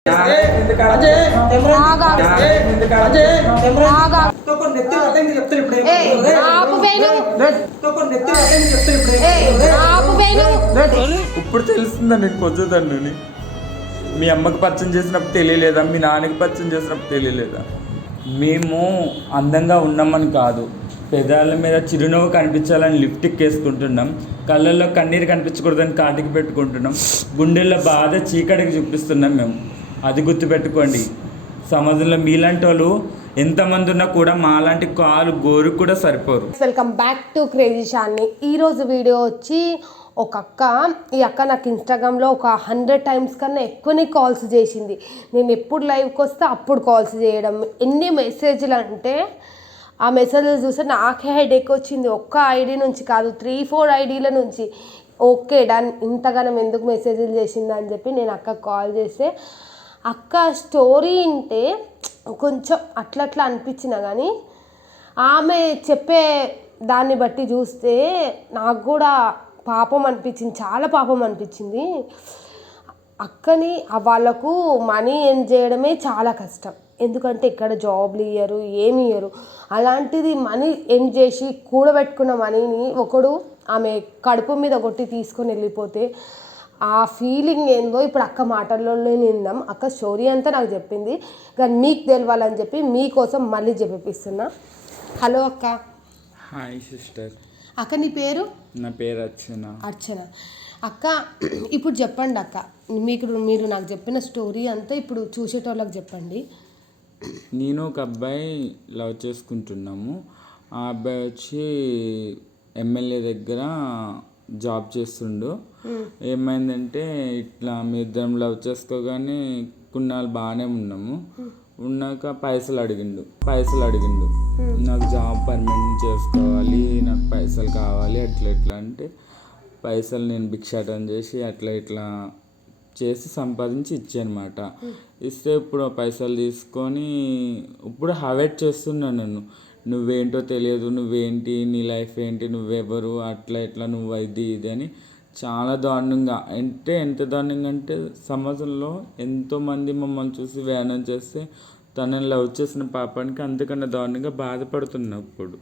ఇప్పుడు తెలుస్తుందా నీకు పొద్దుదాన్ని? మీ అమ్మకి పరిచయం చేసినప్పుడు తెలియలేదా? మీ నాన్నకి పరిచయం చేసినప్పుడు తెలియలేదా? మేము అందంగా ఉన్నామని కాదు, పెదాల మీద చిరునవ్వు కనిపించాలని లిప్టిక్ వేసుకుంటున్నాం, కళ్ళల్లో కన్నీరు కనిపించకూడదని కాటికి పెట్టుకుంటున్నాం, గుండెల్లో బాధ చీకటికి చూపిస్తున్నాం మేము. అది గుర్తుపెట్టుకోండి. సమాజంలో మీలాంటి వాళ్ళు ఎంతమంది ఉన్నా కూడా మాలాంటి కాలు గోరు కూడా సరిపోరు. Welcome back to crazy Shalini. ఈరోజు వీడియో వచ్చి ఒక అక్క, ఈ అక్క నాకు ఇన్స్టాగ్రామ్లో ఒక 100 times కన్నా ఎక్కువనే కాల్స్ చేసింది. నేను ఎప్పుడు లైవ్కి వస్తే అప్పుడు కాల్స్ చేయడం. ఎన్ని మెసేజ్లు అంటే ఆ మెసేజ్లు చూస్తే నాకే హెడేక్ వచ్చింది. ఒక్క ఐడి నుంచి కాదు, 3-4 ఐడీల నుంచి. ఓకే డన్, ఇంతగానం ఎందుకు మెసేజ్లు చేసింది అని చెప్పి నేను అక్కకు కాల్ చేస్తే, అక్క స్టోరీ వింటే కొంచెం అట్లా అనిపించిన కానీ ఆమె చెప్పే దాన్ని బట్టి చూస్తే నాకు కూడా పాపం అనిపించింది, చాలా పాపం అనిపించింది. అక్కని వాళ్ళకు మనీ ఎర్న్ చేయడమే చాలా కష్టం. ఎందుకంటే ఇక్కడ జాబ్లు ఇయ్యరు, ఏమి ఇయ్యరు. అలాంటిది మనీ ఎర్న్ చేసి కూడబెట్టుకున్న మనీని ఒకడు ఆమె కడుపు మీద కొట్టి తీసుకొని వెళ్ళిపోతే ఆ ఫీలింగ్ ఏందో ఇప్పుడు అక్క మాటల్లోనే విందాం. అక్క స్టోరీ అంతా నాకు చెప్పింది, కానీ మీకు తెలవాలని చెప్పి మీకోసం మళ్ళీ చెప్పిస్తున్నా. హలో అక్క. Hi sister. అక్క నీ పేరు? నా పేరు అర్చన. అక్క ఇప్పుడు చెప్పండి అక్క, మీరు నాకు చెప్పిన స్టోరీ అంతా ఇప్పుడు చూసేటోళ్ళకి చెప్పండి. నేను ఒక అబ్బాయి లవ్ చేసుకుంటున్నాము. ఆ అబ్బాయి వచ్చి ఎమ్మెల్యే దగ్గర జాబ్ చేస్తుండు. ఏమైందంటే ఇట్లా మీ ఇద్దరం లవ్ చేసుకోగానే కొన్నాళ్ళు బాగానే ఉన్నాము. ఉన్నాక పైసలు అడిగిండు. నాకు జాబ్ పర్మనెంట్ చేసుకోవాలి, నాకు పైసలు కావాలి, అట్లా అంటే పైసలు నేను భిక్షాటన చేసి అట్లా చేసి సంపాదించి ఇచ్చానమాట. ఇస్తే ఇప్పుడు పైసలు తీసుకొని ఇప్పుడు హవేట్ చేస్తున్నాను నన్ను. నువ్వేంటో తెలియదు, నువ్వేంటి, నీ లైఫ్ ఏంటి, నువ్వెవరు, అట్లా నువ్వు ఇది అని చాలా దారుణంగా. అంటే ఎంత దారుణంగా అంటే సమాజంలో ఎంతోమంది మమ్మల్ని చూసి వ్యానం చేస్తే తనని లవ్ చేసిన పాపానికి అంతకన్నా దారుణంగా బాధపడుతున్నా. ఇప్పుడు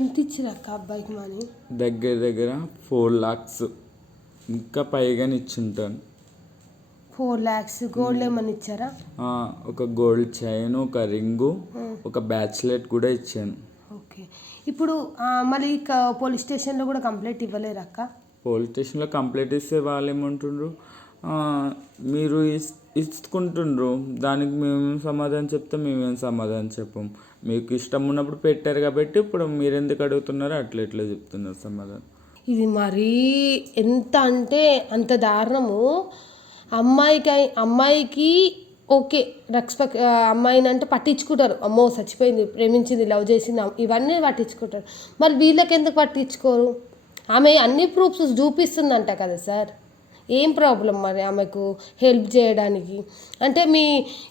ఎంత ఇచ్చిరా అబ్బాయికి మనీ? దగ్గర 4 lakhs ఇంకా పైగానే ఇచ్చుంటాను. 4 lakhs గోల్డ్ ఏమని ఇచ్చారా? ఒక గోల్డ్ చైన్, ఒక రింగు, ఒక బ్యాచ్లెట్ కూడా ఇచ్చాను. ఓకే. ఇప్పుడు మళ్ళీ పోలీస్ స్టేషన్లో కూడా కంప్లైంట్ ఇవ్వలేరు అక్క? పోలీస్ స్టేషన్లో కంప్లైంట్ ఇస్తే వాళ్ళు ఏమంటుండ్రు, మీరు ఇచ్చుకుంటుండ్రు, దానికి మేమేం సమాధానం చెప్తాం, మేమేం సమాధానం చెప్పం. మీకు ఇష్టం ఉన్నప్పుడు పెట్టారు కాబట్టి ఇప్పుడు మీరు ఎందుకు అడుగుతున్నారో అట్లా చెప్తున్నారు సమాధానం. ఇది మరీ ఎంత అంటే అంత దారుణము. అమ్మాయికి ఓకే రెస్పెక్ట్, అమ్మాయిని అంటే పట్టించుకుంటారు. అమ్మో చచ్చిపోయింది, ప్రేమించింది, లవ్ చేసింది, ఇవన్నీ పట్టించుకుంటారు. మరి వీళ్ళకి ఎందుకు పట్టించుకోరు? ఆమె అన్ని ప్రూఫ్స్ చూపిస్తుందంట కదా సార్, ఏం ప్రాబ్లం మరి ఆమెకు హెల్ప్ చేయడానికి? అంటే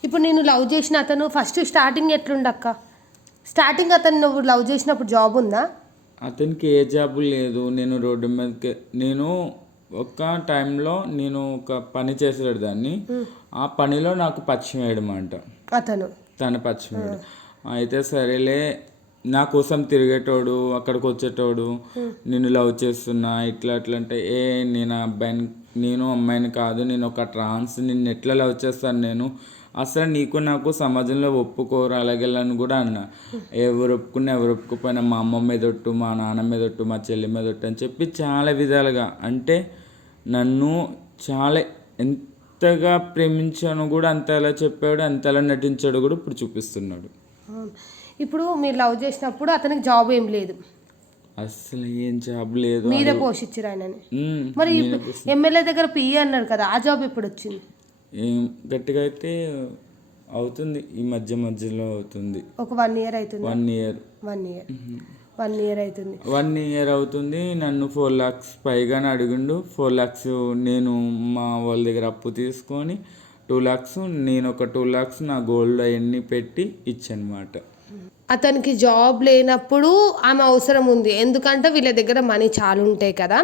ఇప్పుడు నేను లవ్ చేసిన అతను ఫస్ట్ స్టార్టింగ్ ఎట్లుండక్క? స్టార్టింగ్ అతను నువ్వు లవ్ చేసినప్పుడు జాబ్ ఉందా? అతనికి ఏ జాబు లేదు. నేను రోడ్డు మీదకి, నేను ఒక టైంలో నేను ఒక పని చేసేవాడు దాన్ని. ఆ పనిలో నాకు పరిచయం వేయడం అంట తన పరిచయం వేయడం. అయితే సరేలే, నా కోసం తిరిగేటోడు, అక్కడికి వచ్చేటోడు, నేను లవ్ చేస్తున్నా ఇట్లా అంటే నేను అమ్మాయిని కాదు, నేను ఒక ట్రాన్స్, నిన్ను ఎట్లా లవ్ చేస్తాను నేను, అసలు నీకు నాకు సమాజంలో ఒప్పుకోరు అలాగేళ్ళని కూడా అన్నా. ఎవరు ఒప్పుకున్నా ఎవరు ఒప్పుకోపోయినా మా అమ్మ మీద ఒట్టు, మా నాన్న మీద ఒట్టు, మా చెల్లి మీద ఒట్టు అని చెప్పి చాలా విధాలుగా, అంటే నన్ను చాలా ఎంతగా ప్రేమించాను కూడా అంతలా చెప్పాడు, అంతలా నటించాడు కూడా ఇప్పుడు చూపిస్తున్నాడు. ఇప్పుడు మీరు లవ్ చేసినప్పుడు అతనికి జాబ్ ఏం లేదు, అసలు ఏం జాబ్ లేదు, మీరే పోషించారు ఆయనని. మరి ఎమ్మెల్యే దగ్గర పియ్యి అన్నారు కదా, ఆ జాబ్ ఎప్పుడు వచ్చింది? గట్టిగా అయితే అవుతుంది, ఈ మధ్యలో అవుతుంది. ఒక 1 year అవుతుంది. 1 year అవుతుంది. 1 year అవుతుంది. నన్ను 4 lakhs పైగానే అడిగిండు. 4 lakhs నేను మా వాళ్ళ దగ్గర అప్పు తీసుకొని 2 lakhs, నేను ఒక 2 lakhs నా గోల్డ్ అవన్నీ పెట్టి ఇచ్చానమాట. అతనికి జాబ్ లేనప్పుడు ఆమె అవసరం ఉంది, ఎందుకంటే వీళ్ళ దగ్గర మనీ చాలా ఉంటాయి కదా,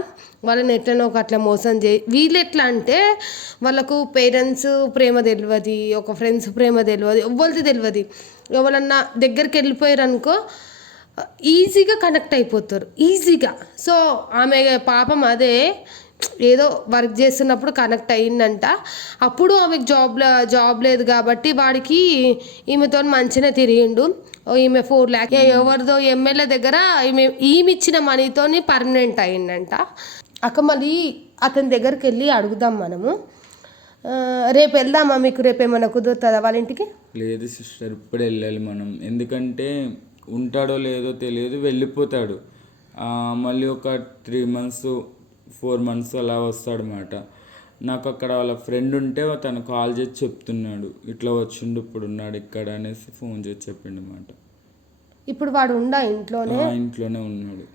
వాళ్ళని ఎట్లనో ఒక అట్లా మోసం వీళ్ళు ఎట్లా అంటే వాళ్ళకు పేరెంట్స్ ప్రేమ తెలియదు, ఒక ఫ్రెండ్స్ ప్రేమ తెలియదు, ఎవ్వరిది తెలియదు. ఎవరన్నా దగ్గరికి వెళ్ళిపోయారు అనుకో ఈజీగా కనెక్ట్ అయిపోతారు ఈజీగా. సో ఆమె పాపం అదే ఏదో వర్క్ చేస్తున్నప్పుడు కనెక్ట్ అయ్యిందంట. అప్పుడు ఆమెకు జాబ్ లేదు కాబట్టి వాడికి ఈమెతో మంచిగా తిరిగిండు. ఈమె 4 lakhs ఎవరిదో ఎమ్మెల్యే దగ్గర ఈమె ఇచ్చిన మనీతోని పర్మనెంట్ అయ్యిందంట. అక్క మళ్ళీ అతని దగ్గరికి వెళ్ళి అడుగుదాం మనము. రేపు వెళ్దామా? మీకు రేపు ఏమైనా కుదురుతుందా వాళ్ళ ఇంటికి? లేదు సిస్టర్, ఇప్పుడు వెళ్ళాలి మనం. ఎందుకంటే ఉంటాడో లేదో తెలియదు, వెళ్ళిపోతాడు. మళ్ళీ ఒక 3 months 4 months అలా వస్తాడనమాట. నాకు అక్కడ వాళ్ళ ఫ్రెండ్ ఉంటే తను కాల్ చేసి చెప్తున్నాడు, ఇట్లా వచ్చిండు ఇప్పుడు ఉన్నాడు ఇక్కడ అనేసి ఫోన్ చేసి చెప్పిండు అనమాట. ఇప్పుడు వాడు ఉండా ఇంట్లోనే? ఇంట్లోనే ఉన్నాడు.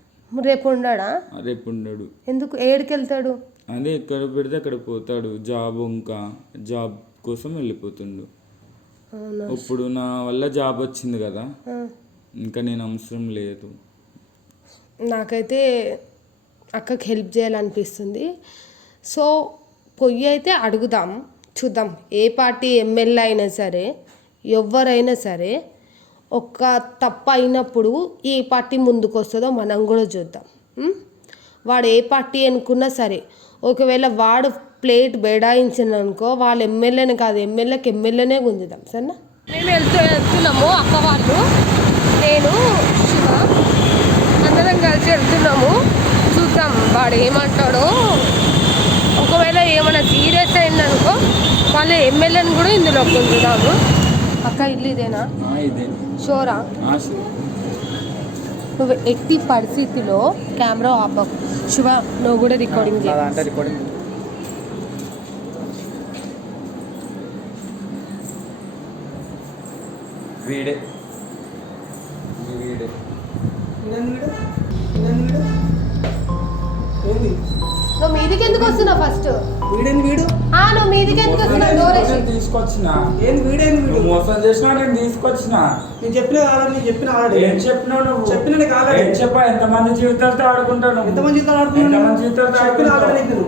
రేపు ఉండడా? రేపు ఉండడు. ఎందుకు? ఏడికి వెళ్తాడు? అదే ఎక్కడ పెడితే అక్కడ పోతాడు. జాబ్ కోసం వెళ్ళిపోతుండు. ఇప్పుడు నా వల్ల జాబ్ వచ్చింది కదా, ఇంకా నేను అవసరం లేదు. నాకైతే అక్కకి హెల్ప్ చేయాలనిపిస్తుంది. సో పొయ్యి అయితే అడుగుదాం, చూద్దాం. ఏ పార్టీ ఎమ్మెల్యే అయినా సరే ఎవరైనా సరే ఒక తప్పు అయినప్పుడు ఏ పార్టీ ముందుకు వస్తుందో మనం కూడా చూద్దాం. వాడు ఏ పార్టీ అనుకున్నా సరే, ఒకవేళ వాడు ప్లేట్ బెడాయించిన అనుకో వాళ్ళ ఎమ్మెల్యేని కాదు ఎమ్మెల్యేనే గుంజుదాం. సరేనా? మేము వెళ్తున్నాము, అక్క వాళ్ళు నేను శివ అందరం కలిసి వెళ్తున్నాము. చూద్దాం వాడు ఏమంటాడో. ఒకవేళ ఏమైనా సీరియస్ అయిందనుకో వాళ్ళ ఎమ్మెల్యేని కూడా ఇందులో పొందుతాము. అక్క ఇల్లు ఇదేనా? షోరా? నువ్వు ఎట్టి పరిస్థితిలో కెమెరా ఆపకు. శివ నువ్వు కూడా రికార్డింగ్ చేయాలి. నువ్వు మీదికి ఎందుకు వస్తున్నావు? ఫస్ట్ నువ్వు మీదికి ఎందుకు వస్తున్నావు? తీసుకొచ్చినా మోసం చేసినా నేను తీసుకొచ్చినా. నేను చెప్పిన ఏం చెప్పినావు నువ్వు? ఏం చెప్పా? ఎంతమంది జీవితాలతో ఆడుకుంటాను? ఎంతమంది జీవితాలతో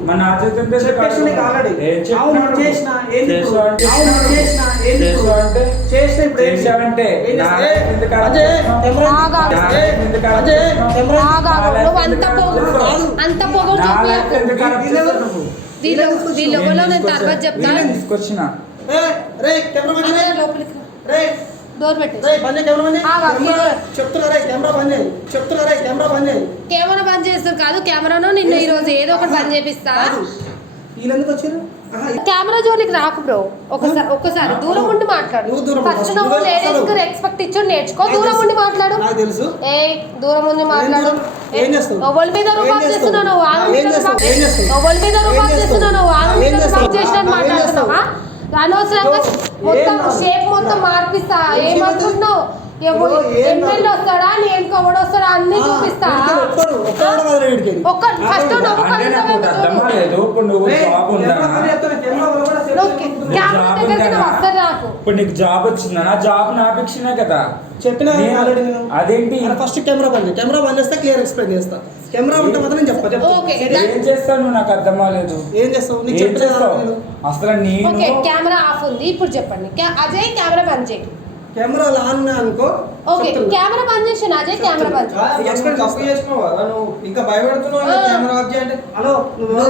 మన నా జీవితం అంత పొగ వీళ్ళెవరో నేను తర్వాత చెప్తాను. తీసుకొచ్చిన డోర్ పెట్టి కెమెరా బంద్ చేస్తారు కాదు, కెమెరాను నిన్ను ఈరోజు ఏదో ఒకటి బంద్ చేపిస్తా. కెమెరా జోలికి రాకు బ్రో. ఒక్కసారి దూరం ఉండి మాట్లాడు. ఫస్ట్ నువ్వు లేడీస్ కి రెస్పెక్ట్ ఇచ్చి నేర్చుకో. దూరం ఉండి మాట్లాడు. దూరం ఉండి మాట్లాడు. ఎవరి మీద రూపాయలు చేస్తున్నావు? ఎవరి మీద రూపాయలు చేస్తున్నావు? చేసినట్టు మాట్లాడుతున్నావా? అనవసరంగా మొత్తం షేప్ మొత్తం మార్పిస్తా. ఏమంటున్నావు? ఎమ్మెల్యే వస్తాడా, నేను కవడ వస్తాడా అన్ని చూపిస్తా. ఫస్ట్ ఇప్పుడు నీకు జాబ్ వచ్చిందా? నా జాబ్ నాపిచ్చినా కదా చెప్పినా. అదేంటి? ఫస్ట్ కెమెరా బంద్ చేస్తా, క్లియర్ ఎక్స్ప్లెయిన్ చేస్తా. కెమెరా ఉంటే మాత్రం చెప్పా. ఏం చేస్తావు? నాకు అర్థం కాలేదు. ఏం చేస్తావు? అసలు నేను కెమెరా ఆఫ్ ఉంది. ఇప్పుడు చెప్పండి అజయ్, కెమెరా బంద్ చేయి. కెమెరా ఆన్ అనుకో. ఓకే కెమెరా బంద్ చేసాను అజయ్. కెమెరా బంద్ ఇంకా భయపడుతున్నావు. కెమెరా ఆఫ్ చేయండి. హలో నువ్వు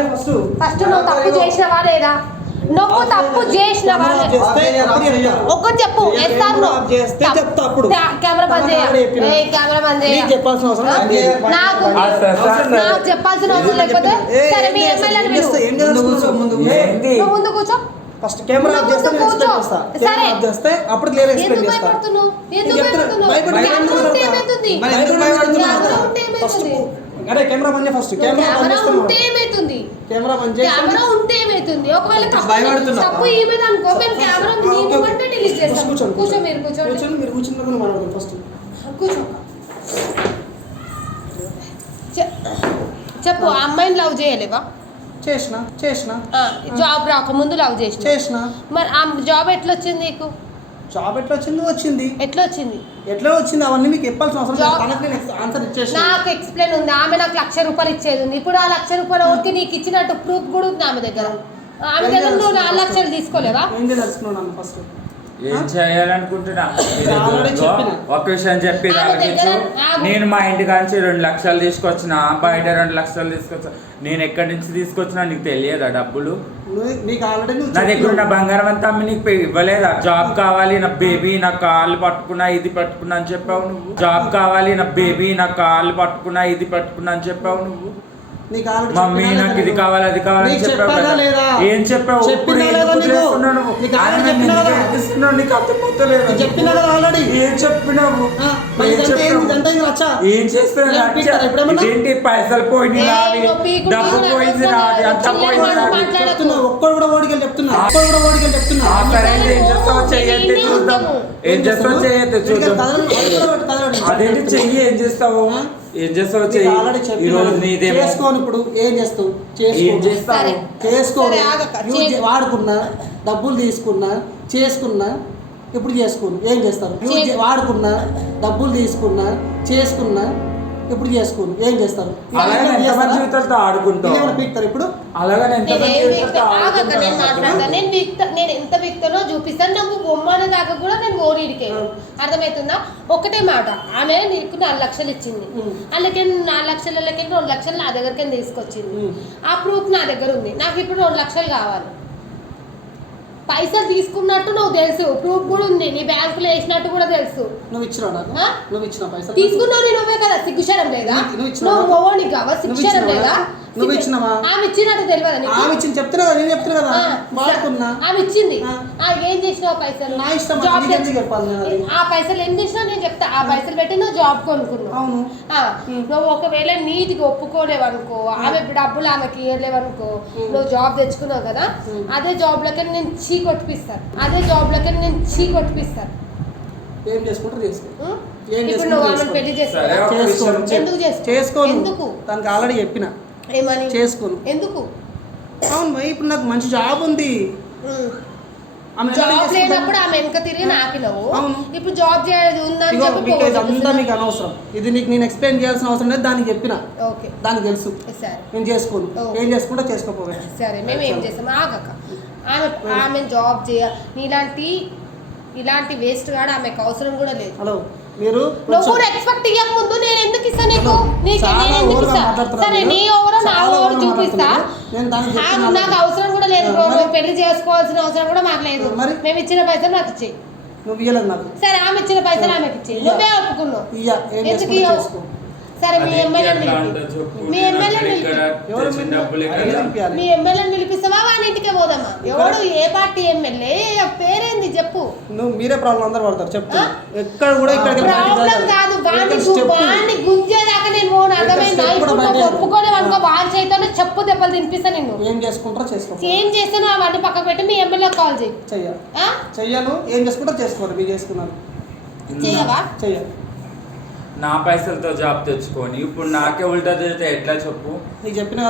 తెలియదు. ఫస్ట్ నువ్వు తప్పు చేసినవా లేదా? నువ్వు తప్పు చేసినవా? ఒక్కటి చెప్పు. కెమెరా బంద్ చేయాలి. కెమెరా బంద్ చేయాలి. చెప్పాల్సిన అవసరం నాకు చెప్పాల్సిన అవసరం లేకపోతే సరే మీ ఎమ్మెల్యేని నువ్వు ముందు కూర్చో. ఫస్ట్ కెమెరా ఆఫ్ చేస్తే నేను ఎక్స్ప్లెయిన్ చేస్తా. కెమెరా ఆఫ్ చేస్తే అప్పుడు క్లియర్ ఎక్స్ప్లెయిన్ చేస్తా. అరే కెమెరా బంద్ చేయి. ఫస్ట్ కెమెరా ఉంటే ఏమైతుంది? కెమెరా బంద్ చేయి. కెమెరా ఉంటే ఏమైతుంది? ఒకవేళ తప్పు ఏమైంది అనుకో మేము కెమెరా నీ వెంటనే డిలీట్ చేస్తాం. కూర్చో. మీరు కూర్చున్నప్పుడు మాట్లాడదాం. ఫస్ట్ కూర్చో. చెప్పు. ఆ అమ్మాయిని లవ్ చేయలేవా? చేసిన జాబ్ రాకముందు లవ్ చేసిన. చేసిన. మరి ఆ జాబ్ ఎట్లా వచ్చింది నీకు? జాబ్ ఎట్లా వచ్చింది ఎట్లా వచ్చింది అవన్నీ మీకు చెప్పాల్సిన అవసరం లేదు. జాబ్ తనకి నేను ఆన్సర్ ఇచ్చేసి నాకు ఎక్స్ప్లెయిన్ ఉంది. ఆమె నాకు 1,00,000 రూపాయలు ఇచ్చేది ఉంది. ఇప్పుడు ఆ 1,00,000 రూపాయలు ఒకటి నీకు ఇచ్చినట్టు ప్రూఫ్ కూడా ఉంది ఆమె దగ్గర. ఆమె దగ్గర నువ్వు 4,00,000 తీసుకోలేవా? ఏం తెలుసుకున్నాను ఫస్ట్ ఏం చేయాలనుకుంటున్నా ఒక విషయం చెప్పి నేను మా ఇంటి కాంచి 2 లక్షలు తీసుకొచ్చిన, బయట 2 లక్షలు తీసుకొచ్చా. నేను ఎక్కడి నుంచి తీసుకొచ్చినా నీకు తెలియదా డబ్బులు? నీకు ఆల్రెడీ నా దగ్గర ఉన్న బంగారం అంతా అమ్మి నీకు ఇవ్వలేదా? జాబ్ కావాలి నా బేబీ, నా కాళ్ళు పట్టుకున్నా ఇది పట్టుకున్నా అని చెప్పావు నువ్వు. జాబ్ కావాలి నా బేబీ, నా కాళ్ళు పట్టుకున్నా ఇది పట్టుకున్నా అని చెప్పావు నువ్వు. మమ్మీ నాకు ఇది కావాలి అది కావాలని చెప్పావు కదా. ఏం చెప్పావు? నీకు అర్థమవుతలేదు. ఏం చెప్పినావు? ఏం చేస్తాను? ఏంటి పైసలు పోయినాయి నావి, డబ్బు పోయింది నాది, అంతా పోయింది. ఒక్కడు కూడా ఓడికి చెప్తున్నా. ఏం చేస్తావో చెయ్యొద్దు చూద్దాం. ఏం చేస్తావో చెయ్యొద్దు చూద్దాం. అదేంటి చెయ్యి. ఏం చేస్తావు? ఏం చేస్తావు చెయ్యి. ఈ రోజు నీదే చేసుకోను. ఇప్పుడు ఏం చేస్తావు? వాడుకున్నా, డబ్బులు తీసుకున్నా, చేసుకున్నా, ఇప్పుడు చేసుకోను. ఏం చేస్తారు? వాడుకున్నా, డబ్బులు తీసుకున్నా, చేసుకున్నా, ఇప్పుడు చేసుకోను. ఏం చేస్తారు? జీవితాలతో ఆడుకుంటావు. పీక్తారు ఇప్పుడు. అలాగే నేను ఎంత వ్యక్తిలో చూపిస్తాను. నాకు బొమ్మల దాకా కూడా నేను ఓడికే అర్థమవుతుందా? ఒకటే మాట, ఆమె నీకు 4 లక్షలు ఇచ్చింది. అలాగే 4 లక్షలకి 2 లక్షలు నా దగ్గరికి తీసుకొచ్చింది. ఆ ప్రూఫ్ నా దగ్గర ఉంది. నాకు ఇప్పుడు 2 లక్షలు కావాలి. పైసలు తీసుకున్నట్టు నువ్వు తెలుసు, ప్రూఫ్ కూడా ఉంది. నీ బ్యాంకులో వేసినట్టు కూడా తెలుసు. నువ్వు ఇచ్చిన పైసలు తీసుకున్నావు. నువ్వే కదా, సిగ్గుశరం లేదా? నువ్వు మొగోని కావా? సిగ్గుశరం లేదా? నువ్వు ఇచ్చినావా? ఆమె ఇచ్చినట్టు తెలియదు. ఆమె ఇచ్చింది చెప్తున్నా కదా, నేను చెప్తున్నా కదా. వాడుకున్నా, ఆమె ఇచ్చింది. ఏం చేసినావు పైసలు? నా ఇష్టం. ఆ పైసలు ఏం చేసినావు నేను చెప్తా. ఆ పైసలు పెట్టి నువ్వు జాబ్ కొనుక్కున్నావు. నువ్వు ఒకవేళ నీటికి ఒప్పుకోలేవనుకో, ఆమె డబ్బులు ఆమెకి ఇవ్వలేవనుకో, నువ్వు జాబ్ తెచ్చుకున్నావు కదా, అదే జాబ్ లకి నేను చీ కొట్టిపిస్తాను. ఏం చేసుకుంటారు చేసుకో. ఇప్పుడు నువ్వు ఆమెను పెళ్లి చేసుకోను. ఎందుకు? తనకి ఆల్రెడీ చెప్పిన ఏమని చేసుకోను. ఎందుకు? అవును భయ్, ఇప్పుడు నాకు మంచి జాబ్ ఉంది. జాబ్ లేనప్పుడు ఆమె వెనక తిరిగి నాకినవు. ఇప్పుడు జాబ్ చేయదు ఉందని అంతా మీకు అనవసరం. ఇది నీకు నేను ఎక్స్ప్లెయిన్ చేయాల్సిన అవసరం లేదు. దానికి చెప్పిన, దానికి తెలుసు. నేను చేసుకోను. ఏం చేసుకుంటా చేసుకోపోవే. సరే, మేము ఏం చేస్తాం? ఆగక ఆమె జాబ్ చేయ. ఇలాంటి వేస్ట్ కాదు. ఆమెకు అవసరం కూడా లేదు. హలో, మీరు నువ్వు ఎక్స్పెక్ట్ ఇయ్యక ముందు నేను ఎందుకు ఇస్తా నీకు? సరే, నీ ఓవరో నా ఓవరో చూపిస్తా. నాకు అవసరం కూడా లేదు. నువ్వు పెళ్లి చేసుకోవాల్సిన అవసరం కూడా మాకు లేదు. మేము ఇచ్చిన పైసలు నాకు ఇచ్చేయి. నువ్వు ఇయ్యలేదు నాకు. సరే, ఆమె ఇచ్చిన పైసలు ఆమెకి ఇచ్చేయి. నువ్వే ఒప్పుకున్నావు. ఎందుకు? సరే, మీ ఎమ్మెల్యేని పిలిపిస్తావా? వాడి ఇంటికే పోదామా? ఎవడు? ఏ పార్టీ ఎమ్మెల్యే? పేరేంది చెప్పు. నువ్వు మీరే ప్రాబ్లం అందరు పడతారు. చెప్తా. ఎక్కడ కూడా ప్రాబ్లం కాదు. వాడిని గుంజేదాకా నేను పోను. అర్థమైందా? ఇప్పుడు ఒప్పుకోలేవు అనుకో, వాడి చేతితో చెప్పు దెబ్బలు తినిపిస్తా. నిన్ను ఏం చేసుకుంటారో చేసుకో. ఏం చేస్తాను అవన్నీ పక్కకు పెట్టి మీ ఎమ్మెల్యే కాల్ చేయి. చెయ్యను. ఏం చేసుకుంటారో చేసుకోండి. మీరు చేసుకున్నారు. చెయ్యవా? చెయ్యాలి. నా పైసలతో జాబ్ తెచ్చుకొని ఇప్పుడు నాకే ఉల్టా చేస్తే ఎట్లా చెప్పు? నీకు చెప్పిన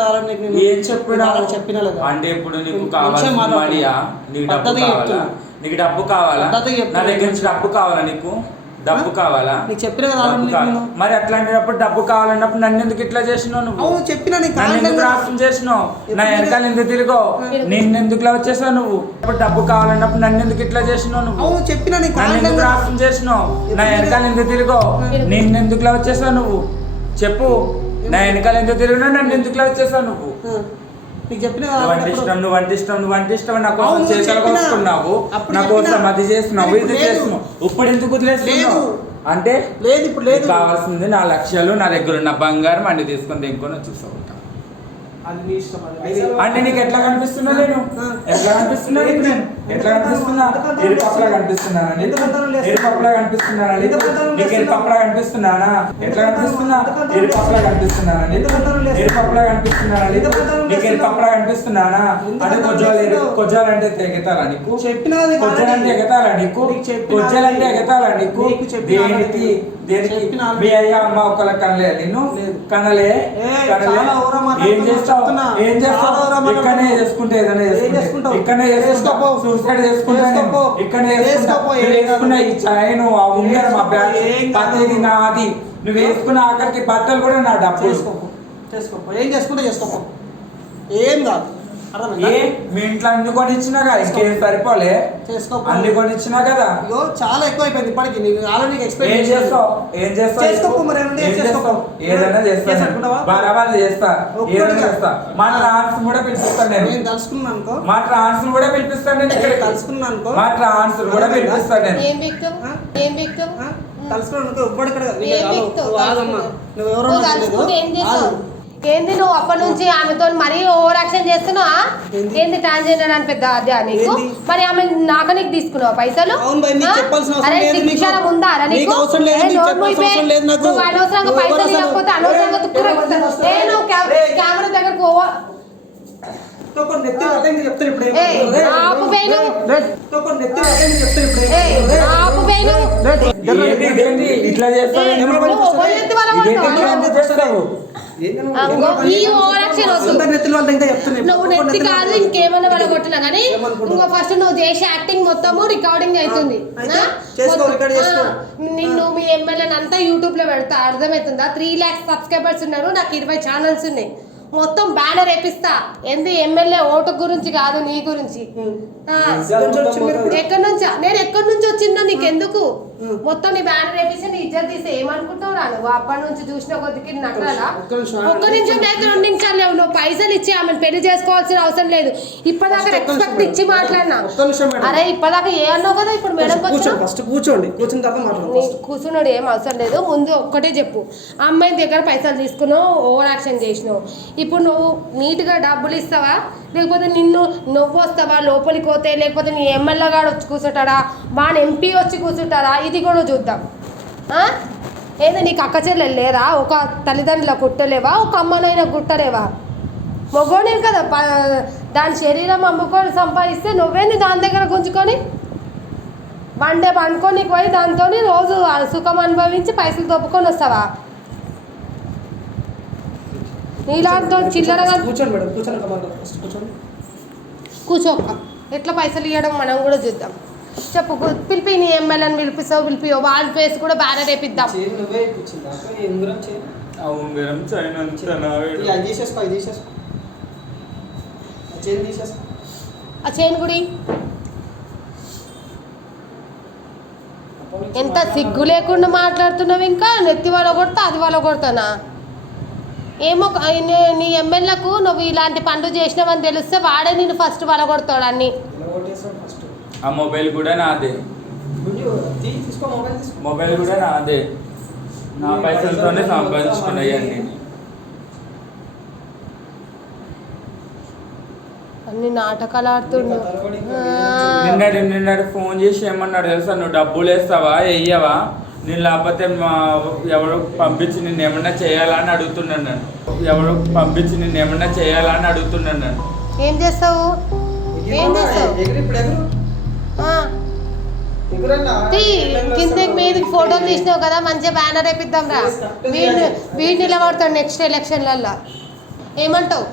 ఏం చెప్పినా చెప్పినా అంటే ఇప్పుడు నీకు కావాల్సిన మడియా? నీకు డబ్బు కావాలా? నీకు డబ్బు కావాలా? నా దగ్గర నుంచి డబ్బు కావాలా? నీకు డబ్బు కావాలా? నీకు చెప్పిన మరి అట్లాంటినప్పుడు డబ్బు కావాలన్నప్పుడు నన్ను ఎందుకు ఇట్లా చేసినావు? నువ్వు చెప్పినా నన్ను ఎందుకు రాష్ట్రం చేసినావు? నా వెనకాల ఎందుకు తిరిగావు? నిన్ను ఎందుకు ఇలా వచ్చేసావు? నువ్వు డబ్బు కావాలన్నప్పుడు నన్ను ఎందుకు ఇట్లా చేసినావు? నువ్వు చెప్పినా నన్ను ఎందుకు రాష్ట్రం చేసినావు? నా వెనకాల ఎందుకు తిరిగావు? నిన్ను ఎందుకు ఇలా వచ్చేసావు? నువ్వు చెప్పు. నా వెనకాల ఎందుకు తిరిగినా నన్ను ఎందుకు ఇలా వచ్చేసావు? నువ్వు నువ్వంటే ఇష్టం నా కోసం చేసుకున్నావు, నా కోసం అది చేస్తున్నావు, ఇది చేస్తున్నావు. ఇప్పుడు ఎందుకు వదిలేస్తున్నావు? అంటే లేదు, ఇప్పుడు లేదు. కావాల్సింది 4 లక్షలు, నా దగ్గర ఉన్న బంగారం అన్ని తీసుకొని ఇంకొని చూస్తూ ఉంటా. అంటే నీకు ఎట్లా కనిపిస్తున్నా? నేను ఎట్లా కనిపిస్తున్నా? నీకు నేను ఎట్లా కనిపిస్తున్నా? ఎరుపప్పులా కనిపిస్తున్నానా? ఎరుపప్పులా కనిపిస్తున్నానా? నీకు ఎరుపప్పులా కనిపిస్తున్నానా? ఎట్లా కనిపిస్తున్నా? ఎరుపప్పులా కనిపిస్తున్నానా? ఎరుపప్పులా కనిపిస్తున్నానా? నీకు ఎరుపప్పులా కనిపిస్తున్నానా? అంటే కొజ్జాలంటే ఎగతాలా నీకు? కొజ్జాలంటే ఎగతాలా నీకు? కొజ్జాలంటే ఎగతాలా నీకు? దేనికి దేనికి? మీ అయ్యా అమ్మ ఒకళ్ళ కనలే? నిన్ను కనలే? ఏం చేస్తా? చెప్తున్నా. ఏం చేస్తావు? చాలా రమ్మన్నా. ఇక్కడనే చేసుకుంటే ఏదైనా ఏం చేసుకుంటావు? ఇక్కడనే చేసుకోపో. సూసైడ్ చేసుకుంటా నేను. చేసుకోపో. ఇక్కడనే చేసుకోపో. నువ్వు వేసుకున్న ఈ చైన్ ఆ ఉంగరం మా బ్యాగ్ ఏం కాదు. ప్రతిది నాది. నువ్వు వేసుకున్న ఆఖరికి బట్టలు కూడా నా డబ్బులు. చేసుకోపో ఏం చేసుకుంటే చేసుకోపో, ఏం కాదు. అర్థమైందా? ఏ మీ ఇంట్లో అన్ని కొనిచ్చినా కదా, ఇంకేం సరిపోలే. చేసుకోపో. అన్ని కొనిచ్చినా కదా. అయ్యో చాలా ఎక్కువ అయిపోయింది ఇప్పటికి. నీకు ఆల్రెడీ ఏం ఎక్స్పెక్ట్ చేస్తావు? ఏం చేస్తావు? చేసుకోపో మరి, ఏం చేస్తావు? ఏదైనా చేస్తా, చేసుకుంటావా? బరాబర్ చేస్తా, ఒక్కడే ఏదైనా చేస్తా. మా ట్రాన్స్ కూడా పిలిపిస్తాను నేను. నేను తలుసుకున్నాను అనుకో, మా ట్రాన్స్ కూడా పిలిపిస్తాను నేను ఇక్కడ. తలుసుకున్నాను అనుకో, మా ట్రాన్స్ కూడా పిలిపిస్తాను నేను. ఏం బిక్తావు? ఏం బిక్తావు? తలుసుకున్నాను అనుకో, ఇవ్వడు ఇక్కడ. ఏం బిక్తావు? నువ్వు ఆగమ్మా, నువ్వు ఎవరో నువ్వు నాకు తెలియదు. తలుచుకుంటే ఏం చేస్తావు? ఆగు. ఏంది నువ్వు అప్పటి నుంచి ఆమెతో మరీ ఓవర్ యాక్షన్ చేస్తున్నావా? ఏంది ట్రాన్స్జెండర్ అని పెద్ద అదే నీకు? ఏంది? మరి ఆమె నాక నీకు తీసుకున్నావు పైసలు? అవును భయ్, నీకు ఆ? చెప్పాల్సిన అవసరం అరే లేదు నీకు. శిక్షణ ఉందా రా నీకు? నీకు అవసరం లేదు, ఏ నీకు నోరు చెప్పాల్సిన మూయ్ అవసరం లేదు నాకు. నువ్వు అనవసరంగా నువ్వు పైసలు ఎవరు ఇవ్వకపోతే అసలు? అనవసరంగా తుక్కురు ఏ నువ్వు కెమెరా దగ్గరకు పోవా? ఇంకొకరు నెత్తి అర్థం చెప్తాను ఇప్పుడు ఏం ఏయ్, కాదు. ఆపు వేణు. ఇంకొకరు నెత్తి అర్థం చెప్తాను ఇప్పుడు ఏం ఏయ్, కాదు. ఆపు వేణు. ఇదేంటి, ఇదేంటి ఇట్లా చేస్తావు? ఏయ్, ఏమో నువ్వు ఒకళ్ళెత్తి వాళ్ళ ఇదేంటి వాడు. ఇట్లా చేస్తావు? అంగో, ఈ ఓవర్ యాక్షన్ వద్దు. అందరి నెత్తిలో వాళ్ళు ఇంకా చెప్తున్నాను. నువ్వు నెత్తి కాదు ఇంకేమన్నా వాళ్ళ కొట్టినా కానీ ఇంకో ఫస్ట్ నువ్వు చేసే యాక్టింగ్ మొత్తము రికార్డింగ్ అవుతుంది. అయితే చేసుకో, రికార్డ్ చేసుకో. నిన్ను మీ ఎమ్మెల్యేని అంతా యూట్యూబ్ లో పెడతా, అర్థమవుతుందా? 3 lakhs సబ్స్క్రైబర్స్ ఉన్నారు, నాకు 20 ఛానల్స్ ఉన్నాయి. మొత్తం బ్యానర్ వేపిస్తా. ఏంది ఎమ్మెల్యే ఓటు గురించి కాదు, నీ గురించి. ఎక్కడి నుంచా? నేను ఎక్కడి నుంచి వచ్చిందో నీకెందుకు? మొత్తం నీ బ్యానర్ వేపించి నీ ఇజ్జత్ తీస్తే ఏమనుకుంటావు రా నువ్వు? అప్పటి నుంచి చూసిన కొద్దికి నగరాలా? ఒక్క నిమిషం లేదు, 2 నిమిషాలు లేవు. నువ్వు పైసలు ఇచ్చి ఆమెను పెళ్లి చేసుకోవాల్సిన అవసరం లేదు. ఇప్పటిదాకా రెస్పెక్ట్ ఇచ్చి మాట్లాడినా. అరే ఇప్పటిదాకా ఏ అన్నావు కదా, ఇప్పుడు మేడం ఫస్ట్ కూర్చోండి, కూర్చున్న తర్వాత మాట్లాడు. కూర్చున్నాడు ఏం అవసరం లేదు. ముందు ఒక్కటే చెప్పు, అమ్మాయి దగ్గర పైసలు తీసుకున్నావు, ఓవర్ యాక్షన్ చేసినావు. ఇప్పుడు నువ్వు నీట్గా డబ్బులు ఇస్తావా, లేకపోతే నువ్వు వస్తావా లోపలికి పోతే, లేకపోతే నీ ఎమ్మెల్యే గాడు వచ్చి కూర్చుంటాడా, వాని ఎంపీ వచ్చి కూర్చుంటాడా? ఇది కూడా చూద్దాం. ఏదో నీకు అక్క చెల్లెలు లేరా? ఒక తల్లిదండ్రుల కుట్టలేవా? ఒక అమ్మనైనా కుట్టలేవా? మొగోనే కదా దాని శరీరం అమ్ముకొని సంపాదిస్తే నువ్వేంది దాని దగ్గర గుంజుకొని వన్ డే పండుకొని పోయి దాంతో రోజు సుఖం అనుభవించి పైసలు దొప్పుకొని వస్తావా? నీలాంటి చిల్లరగా కూర్చోండి మేడం, కూర్చోండి. ఫస్ట్ కూర్చోండి. కూర్చోక ఎట్లా పైసలు ఇవ్వడం మనం కూడా చూద్దాం. చెప్పు, పిలిపి నీ ఎమ్మెల్యేని పిలిపియో వాళ్ళ ఫేస్ కూడా బ్యానర్ వేపిద్దాం. ఆ ఉంగరం చైన్ అంతా ఆ చైన్ గుడి ఎంత సిగ్గు లేకుండా మాట్లాడుతున్నావు. ఇంకా నెత్తి వాళ్ళ కొడతా, అది వాళ్ళ కొడతానా? ఏమో నీ ఎమ్మెల్యేకు నువ్వు ఇలాంటి పనులు చేసినావని తెలిస్తే వాడే నేను ఫస్ట్ వాళ్ళ కొడతాడు అన్ని. ఆ మొబైల్ కూడా నాదే, మొబైల్ కూడా నాదే, నా పైసలతోనే సంపాదించుకున్నాయి అన్ని. అన్ని నాటకాలు ఆడుతుండు. నిన్నటి ఫోన్ చేసి ఏమన్నాడు తెలుసా? నువ్వు డబ్బులు వేస్తావా వెయ్యవా, నేను లేకపోతే ఎవరో పంపించి నిన్ను ఏమన్నా చేయాలా అని అడుగుతున్నాను నన్ను. ఎవరో పంపించి నిన్ను ఏమన్నా చేయాలా అని అడుగుతున్నాను నన్ను. ఏం చేస్తావు? ఏం చేస్తావు? కిందకి మీదకి ఫోటోలు తీసినావు కదా, మంచిగా బ్యానర్ వేపిద్దాం రా. వీడు నిలబడతాడు నెక్స్ట్ ఎలక్షన్లల్లో. ఏమంటావు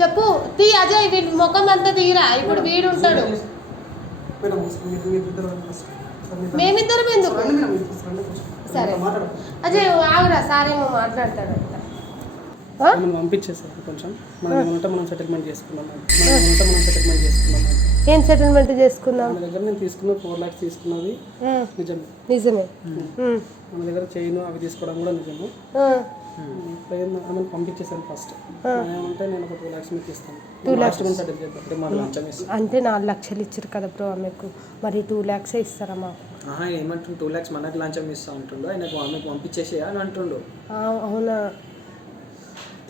చెప్పు? తీ అజయ్, వీడి ముఖం అంతా తీరా. ఇప్పుడు వీడు ఉంటాడు, మేమిద్దరం ఎందుకు? సరే అజయ్ ఆగురా, సారేమో మాట్లాడతాడంట. పంపించేసారు కొంచెం, మనం సెటిల్మెంట్ చేసుకున్నాం. ఏం సెటిల్మెంట్ చేసుకున్నాం? మన దగ్గర నేను తీసుకున్న 4 lakhs తీసుకున్నది నిజమే. మన దగ్గర చైన్ అవి తీసుకోవడం కూడా నిజమే. ఆమె పంపించేసాను ఫస్ట్. ఏమంటే నేను ఒక 2 lakhs మీకు ఇస్తాను. 2 lakhs అంటే 4 లక్షలు ఇచ్చారు కదా బ్రో ఆమెకు, మరి 2 lakhs ఇస్తారా మాకు? ఏమంటుండు 2 lakhs మనకు లంచం ఇస్తా ఉంటుండు, ఆయనకు ఆమెకు పంపించేసే అని అంటుండు. అవునా?